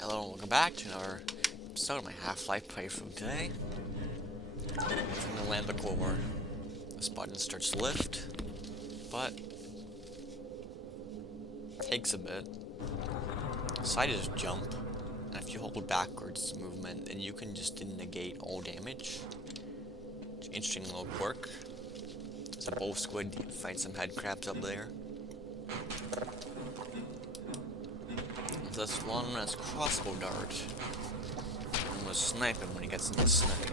Hello and welcome back to another episode of my Half-Life playthrough today. From the land of the core, this button starts to lift, but takes a bit. So I just jump, and if you hold backwards movement, then you can just negate all damage. Interesting little quirk. There's a bowl squid, you can find some head crabs up there. This one has crossbow dart. And was sniping when he gets into sniped.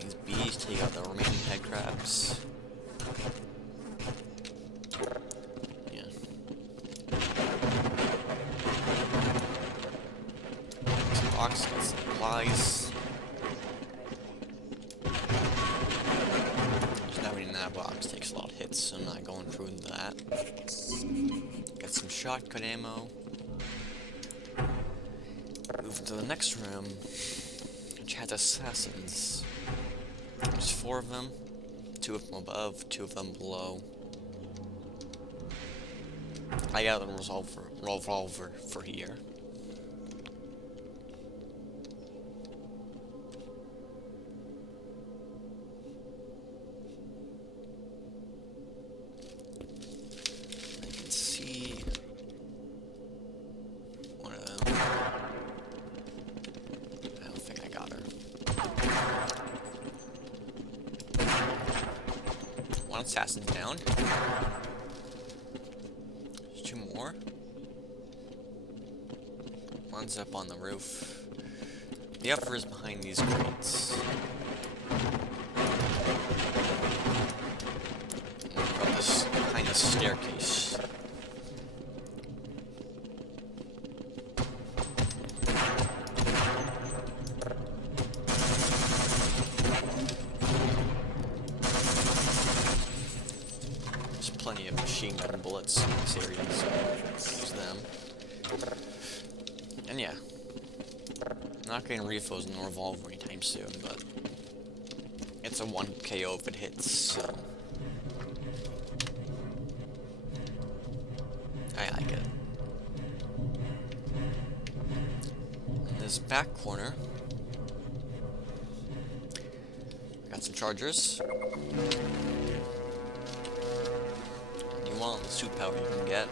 These bees take out the remaining head crabs. Yeah. Some box, get some supplies. That box takes a lot of hits, so I'm not going through that. Get some shotgun ammo. Move to the next room, which has assassins. There's 4 of them, 2 of them above, 2 of them below. I got a revolver for here. One assassin's down. There's 2 more. One's up on the roof. The upper is behind these crates. Got this kind of staircase. Plenty of machine gun bullets in this area, so use them. And yeah, not getting refills in the revolver anytime soon, but it's a 1 KO if it hits, so I like it. In this back corner, got some chargers. All the suit power you can get.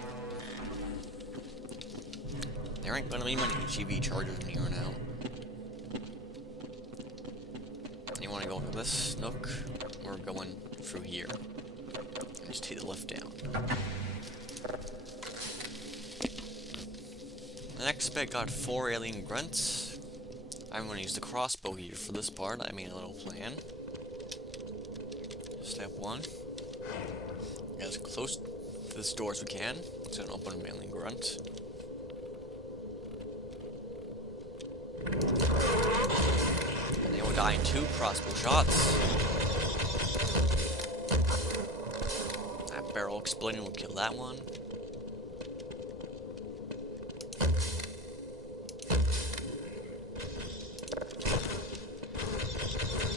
There ain't gonna be many HEV chargers in here now. You wanna go to this nook? We're going through here. And just take the lift down. The next bit got 4 alien grunts. I'm gonna use the crossbow here for this part. I made a little plan. Step 1. Get as close to this door as we can. It's an open alien grunt. And they will die in 2 crossbow shots. That barrel exploding will kill that one.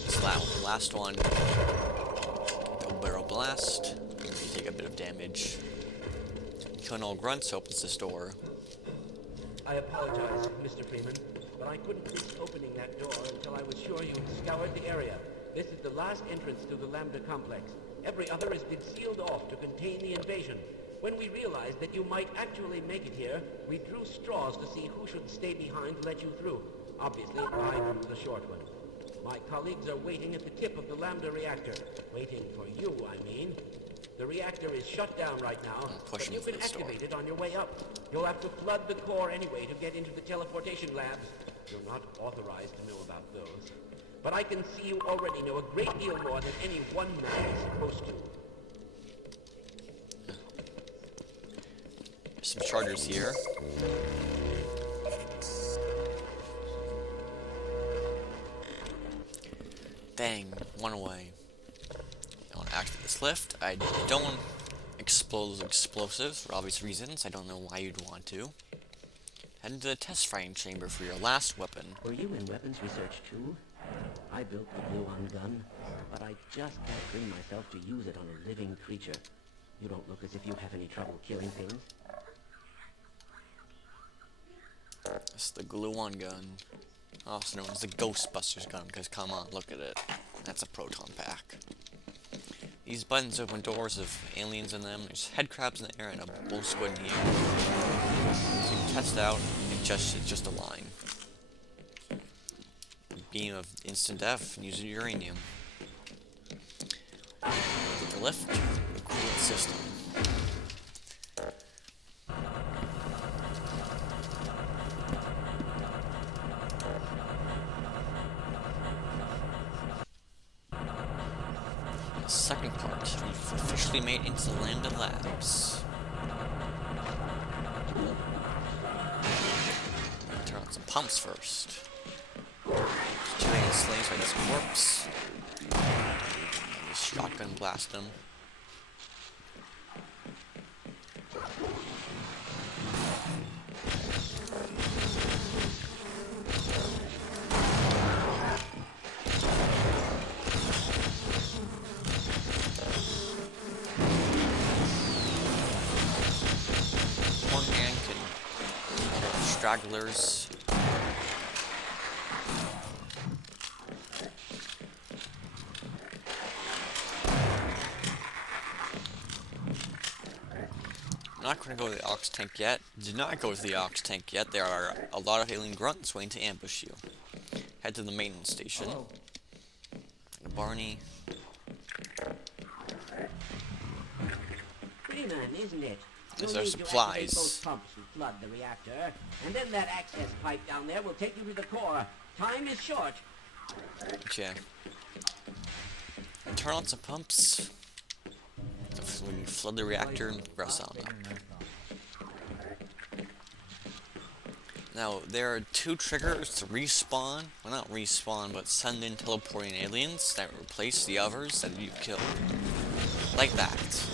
This last one, the barrel blast. You take a bit of damage. Killing all grunts opens this door. I apologize, Mr. Freeman, but I couldn't risk opening that door until I was sure you had scoured the area. This is the last entrance to the Lambda complex. Every other has been sealed off to contain the invasion. When we realized that you might actually make it here, we drew straws to see who should stay behind to let you through. Obviously, I drew the short one. My colleagues are waiting at the tip of the Lambda reactor. Waiting for you, I mean. The reactor is shut down right now, but you can activate it on your way up. You'll have to flood the core anyway to get into the teleportation labs. You're not authorized to know about those. But I can see you already know a great deal more than any one man is supposed to. There's some chargers here. Dang, one away. I want to activate this lift. I don't want to explode those explosives for obvious reasons. I don't know why you'd want to. Head into the test firing chamber for your last weapon. Were you in weapons research too? I built the gluon gun, but I just can't bring myself to use it on a living creature. You don't look as if you have any trouble killing things. It's the glue-on gun. Also known as the Ghostbusters gun, because come on, look at it. That's a proton pack. These buttons open doors of aliens in them. There's head crabs in the air and a bull squid in here. So you can test it out. It's just a line. Beam of instant death and use uranium. The lift, the coolant system. The second part, we've officially made into the Lambda Labs. Turn on some pumps first. Two alien slaves by this corpse. Just shotgun blast them. One hand can kill stragglers. I'm not going to go to the ox tank yet. Do not go to the ox tank yet. There are a lot of alien grunts waiting to ambush you. Head to the maintenance station. Hello. Barney. Freeman, isn't it? These You'll are need to activate supplies. both pumps to flood the reactor, and then that access pipe down there will take you to the core. Time is short. Okay. Turn on some pumps. So we flood the reactor and press on up. Now, there are two triggers to respawn. Well, not respawn, but send in teleporting aliens that replace the others that you've killed. Like that.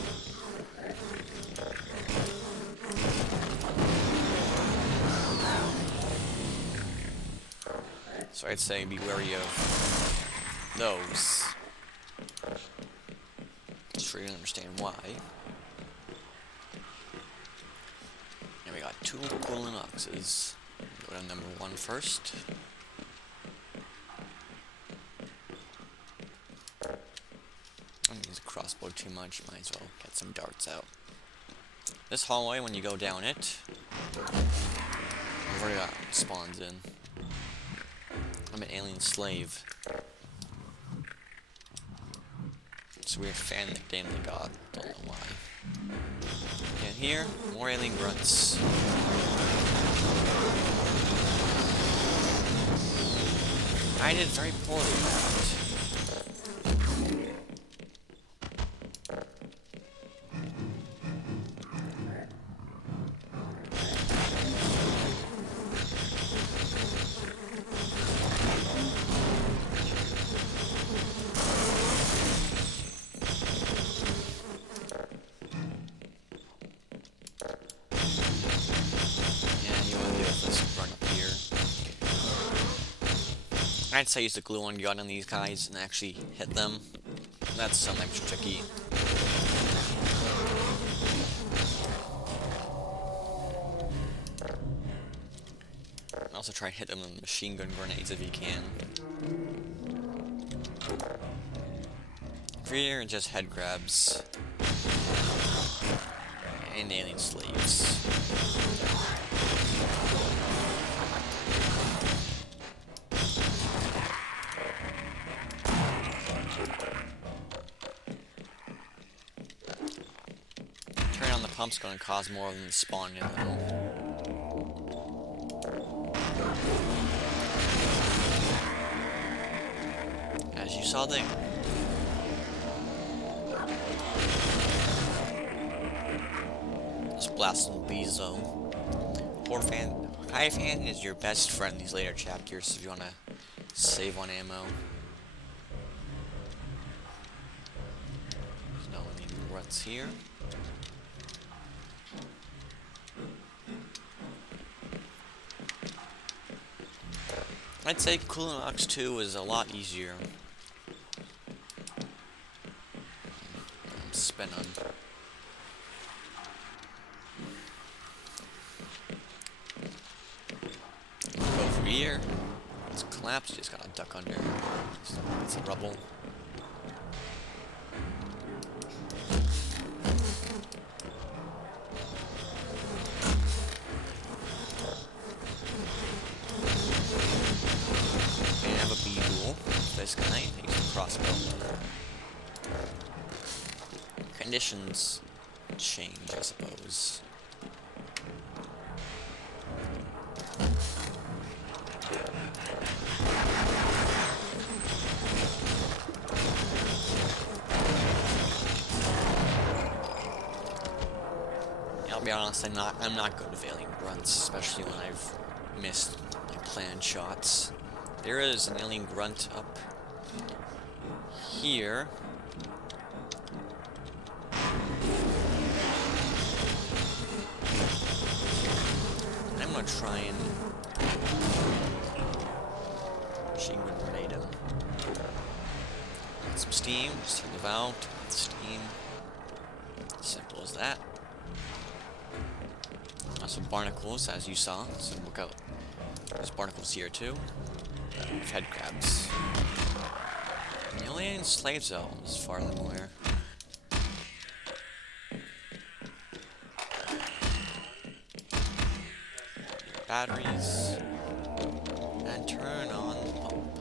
So I'd say be wary of those. Sure you understand why. And we got two coolant oxes. Go to number 1 first. I don't use a crossbow too much, might as well get some darts out. This hallway, when you go down it, you've already got spawns in. I'm an alien slave. It's a weird fan nickname they got. Don't know why. And here, more alien grunts. I did very poorly with that. I'd say use the glue-on gun on these guys and actually hit them. That's sometimes tricky. Also try and hit them with machine gun grenades if you can. For here, just head grabs. And alien slaves. Turning on the pump's gonna cause more than spawn in them. As you saw there. Just blast some Bezo. Hive Hand is your best friend in these later chapters if you wanna save on ammo. There's no any ruts here. I'd say Coolant Ox 2 is a lot easier. I'm spinning. here. It's collapsed, you just gotta duck under. It's a rubble. And have a B-duel. This guy, he's a crossbow. Conditions change, I suppose. I'll be honest, I'm not good at failing grunts, especially when I've missed my planned shots. There is an alien grunt up here. I'm gonna try and machine gun grenade him. Get some steam, just turn the valve, turn on the steam. Simple as that. Also barnacles, as you saw, so look out. There's barnacles here too. Head crabs. The alien slave zone, as far as I'm aware. Batteries. And turn on the pump.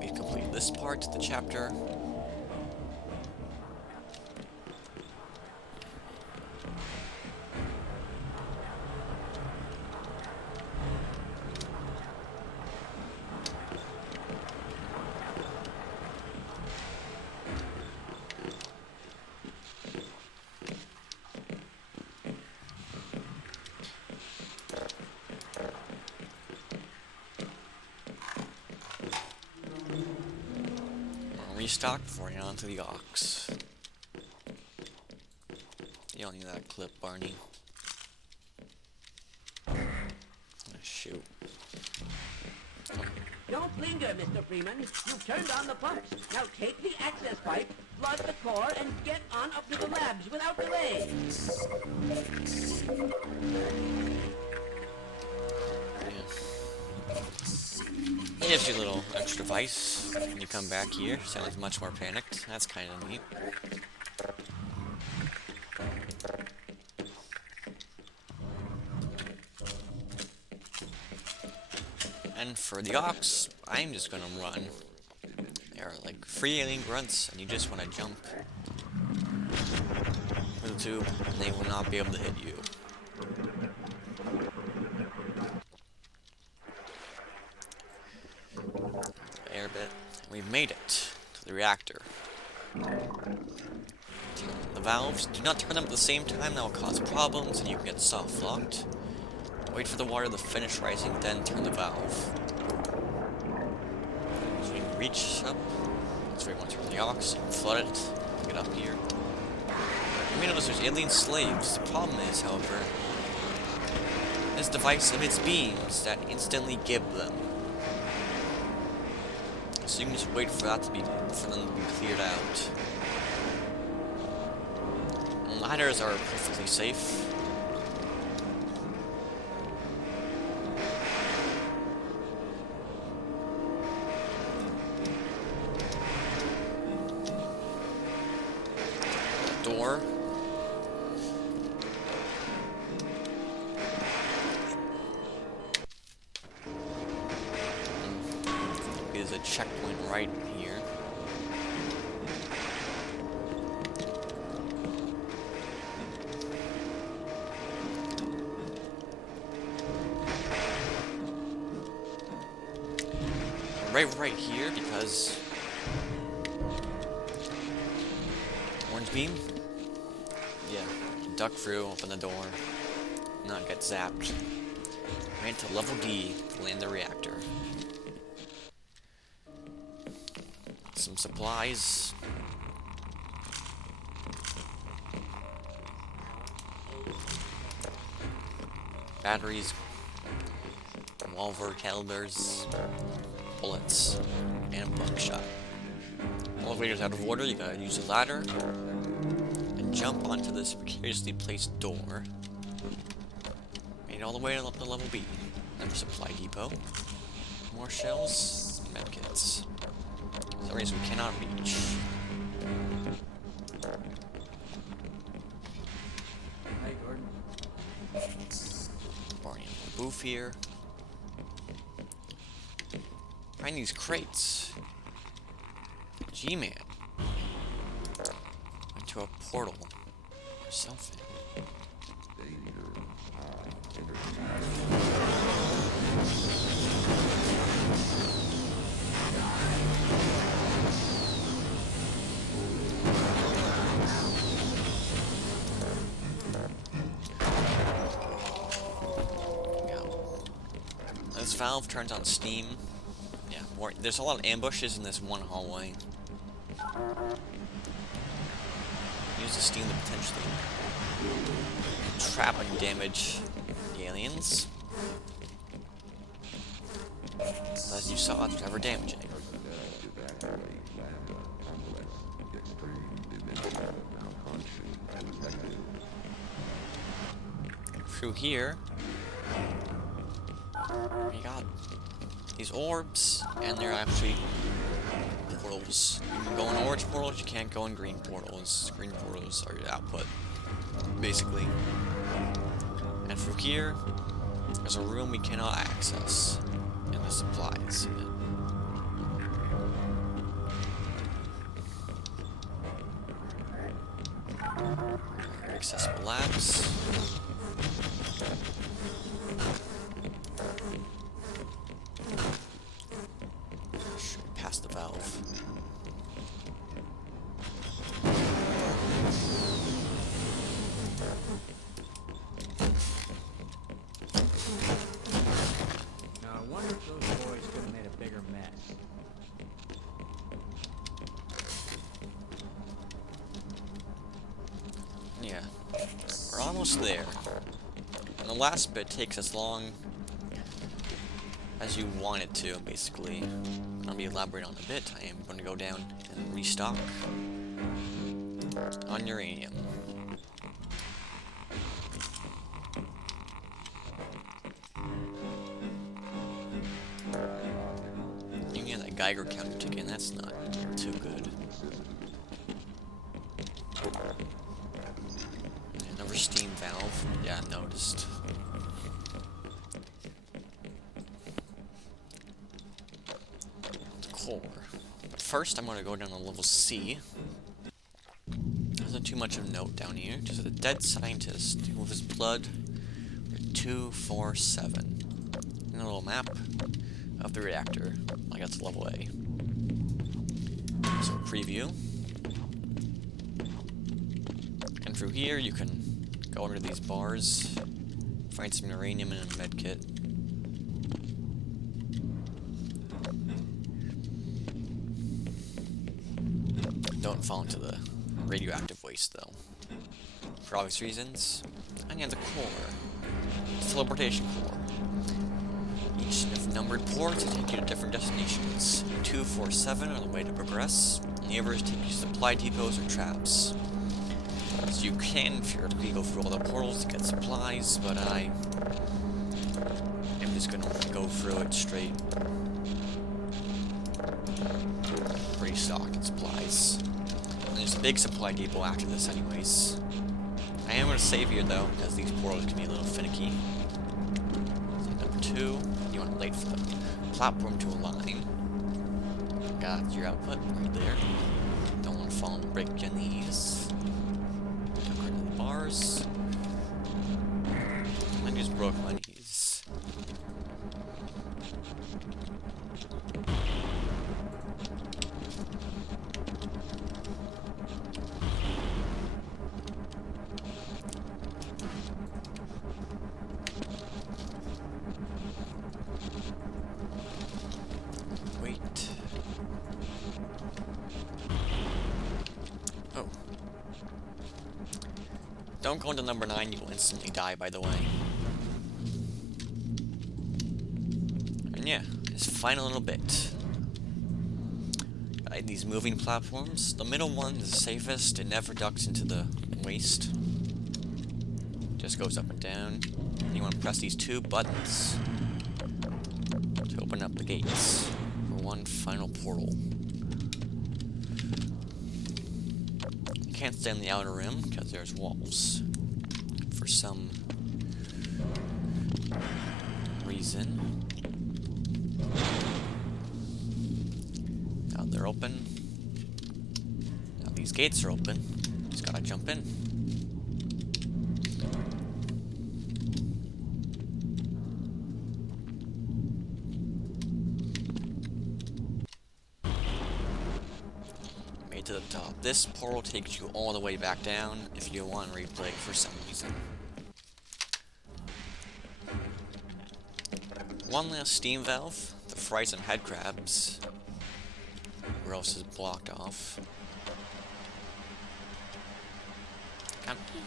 We complete this part of the chapter. Restock before you get onto the ox. You don't need that clip, Barney. Shoot. Don't linger, Mr. Freeman. You've turned on the pumps. Now take the access pipe, plug the core, and get on up to the labs without delay. It gives you a little extra device when you come back here. Sounds much more panicked. That's kind of neat. And for the ox, I'm just gonna run. There are like free alien grunts, and you just want to jump through the tube, and they will not be able to hit you. Air bit. We've made it to the reactor. The valves, do not turn them at the same time, that will cause problems and you can get soft locked. Wait for the water to finish rising, then turn the valve. So we can reach up. That's where we want to turn the ox, you can flood it, get up here. You may notice there's alien slaves. The problem is, however, this device emits beams that instantly give them. So you can just wait for that to be, for them to be cleared out. And ladders are perfectly safe. Door. There's a checkpoint right here. Right here, because orange beam. Yeah, duck through, open the door, not get zapped. Right to level D to land the reactor. Some supplies. Batteries. Revolver calibers. Bullets. And buckshot. Elevator's out of order, you gotta use a ladder. And jump onto this precariously placed door. Made it all the way up to level B. Another supply depot. More shells. Medkits. Areas we cannot reach. Hey, Gordon. Barney and the booth here. Find these crates. G-Man. Into a portal. Or something. This valve turns on steam. Yeah, there's a lot of ambushes in this one hallway. Use the steam to potentially trap and damage the aliens. As you saw, it's never damaging. Through here, you got these orbs, and they're actually portals. You can go in orange portals, you can't go in green portals. Green portals are your output, basically. And through here, there's a room we cannot access, and the supplies in it. Accessible labs. Past the valve. Now, I wonder if those boys could have made a bigger mess. Yeah. We're almost there. And the last bit takes as long as you want it to, basically. I'll be elaborating on a bit. I am going to go down and restock on uranium. You can get that Geiger counter ticket, that's not too good. Another steam valve. Yeah, I noticed. Core. But first, I'm going to go down to level C. Nothing too much of note down here. Just a dead scientist with his blood. 247. And a little map of the reactor. I got to level A. So preview. And through here, you can go under these bars, find some uranium and a med kit. Don't fall into the radioactive waste, though, for obvious reasons. And you have the core. It's a teleportation core. Each numbered ports take you to different destinations. 2, 4, 7 are the way to progress, and the others take you to supply depots or traps. So you can theoretically go through all the portals to get supplies, but I am just gonna go through it straight. Restock and supplies. And there's a big supply depot after this anyways. I am gonna save here though, because these portals can be a little finicky. So number 2, you want to wait for the platform to align. Got your output right there. Don't want to fall and break your knees. Took rid of the bars. I just broke my knees. Wait. Oh. Don't go into number 9, you will instantly die, by the way. And yeah, this final little bit. These moving platforms. The middle one is the safest, it never ducks into the waste. Just goes up and down. You want to press these 2 buttons. open up the gates for one final portal. You can't stay in the outer rim because there's walls. For some reason. Now they're open. Now these gates are open. Just gotta jump in. Made to the top. This portal takes you all the way back down if you want to replay for some reason. One last steam valve to fry some head crabs. Where else is blocked off? Come here.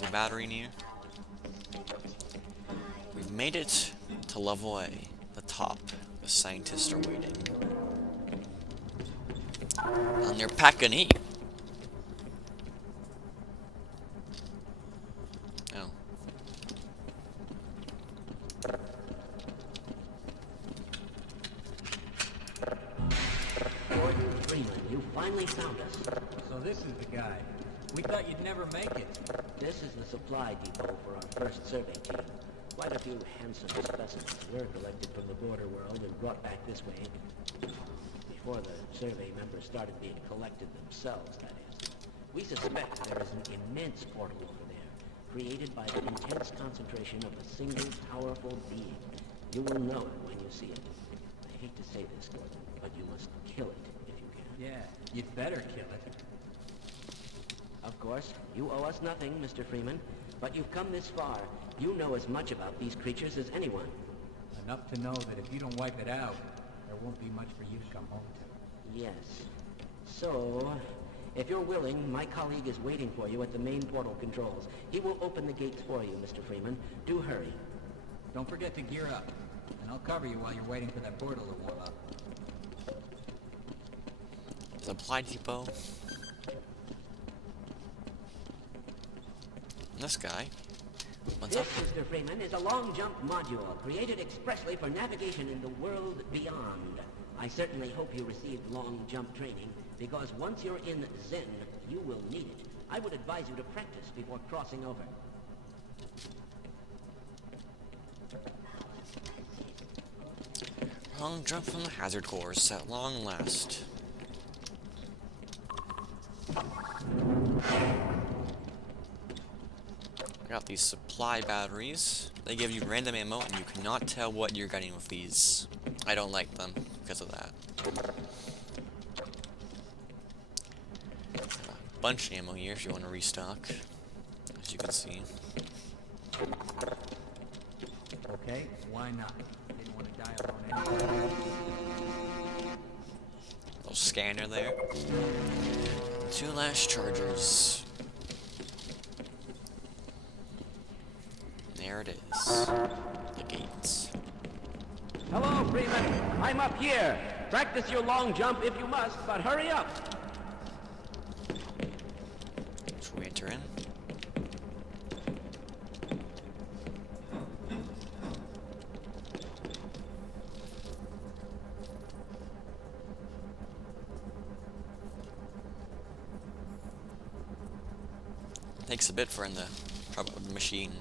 The battery near. We've made it to level A, the top. The scientists are waiting. And they're packing heat. Oh. Gordon Freeman, you finally found us. So this is the guy. We thought you'd never make it. This is the supply depot for our first survey team. Quite a few handsome specimens were collected from the border world and brought back this way. Before the survey members started being collected themselves, that is. We suspect there is an immense portal over there, created by the intense concentration of a single powerful being. You will know it when you see it. I hate to say this, Gordon, but you must kill it if you can. Yeah, you'd better kill it. Of course, you owe us nothing, Mr. Freeman, but you've come this far. You know as much about these creatures as anyone. Enough to know that if you don't wipe it out, there won't be much for you to come home to. Yes. So, if you're willing, my colleague is waiting for you at the main portal controls. He will open the gates for you, Mr. Freeman. Do hurry. Don't forget to gear up, and I'll cover you while you're waiting for that portal to warm up. Supply depot. This guy. What's This, up? Mr. Freeman, is a long jump module created expressly for navigation in the world beyond. I certainly hope you received long jump training, because once you're in Zen, you will need it. I would advise you to practice before crossing over. Long jump from the hazard course at long last. Got these supply batteries. They give you random ammo and you cannot tell what you're getting with these. I don't like them because of that. A bunch of ammo here if you want to restock, as you can see. Okay, why not? Didn't want to die alone anyway. Little scanner there. 2 last chargers. There it is. The gates. Hello, Freeman. I'm up here. Practice your long jump if you must, but hurry up. Should we enter in? Takes a bit for in the machine.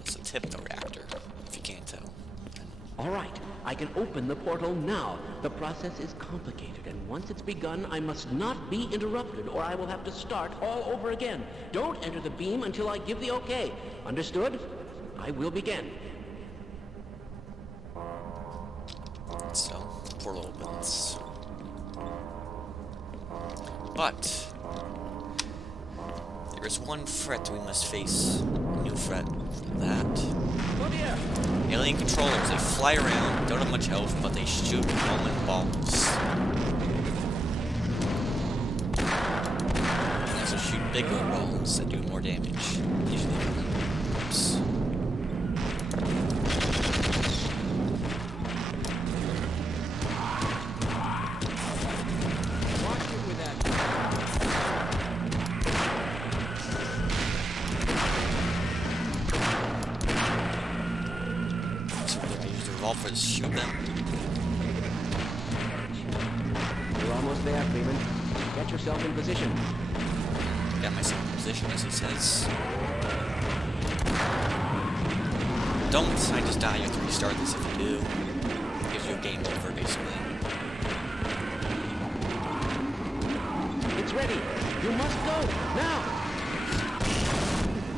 It's a tiptoe reactor, if you can't tell. All right, I can open the portal now. The process is complicated, and once it's begun, I must not be interrupted, or I will have to start all over again. Don't enter the beam until I give the okay. Understood? I will begin. So, portal opens. But there is one threat we must face. A new threat from that. Oh dear. Alien controllers, they fly around, don't have much health, but they shoot almond balls. They also shoot bigger balls that do more damage. Usually. Oops. revolver, just shoot them. You're almost there, Freeman. Get yourself in position. Got myself in position, as he says. Don't I just die, you have to restart this if you do. Gives you a game over, basically. It's ready. You must go now.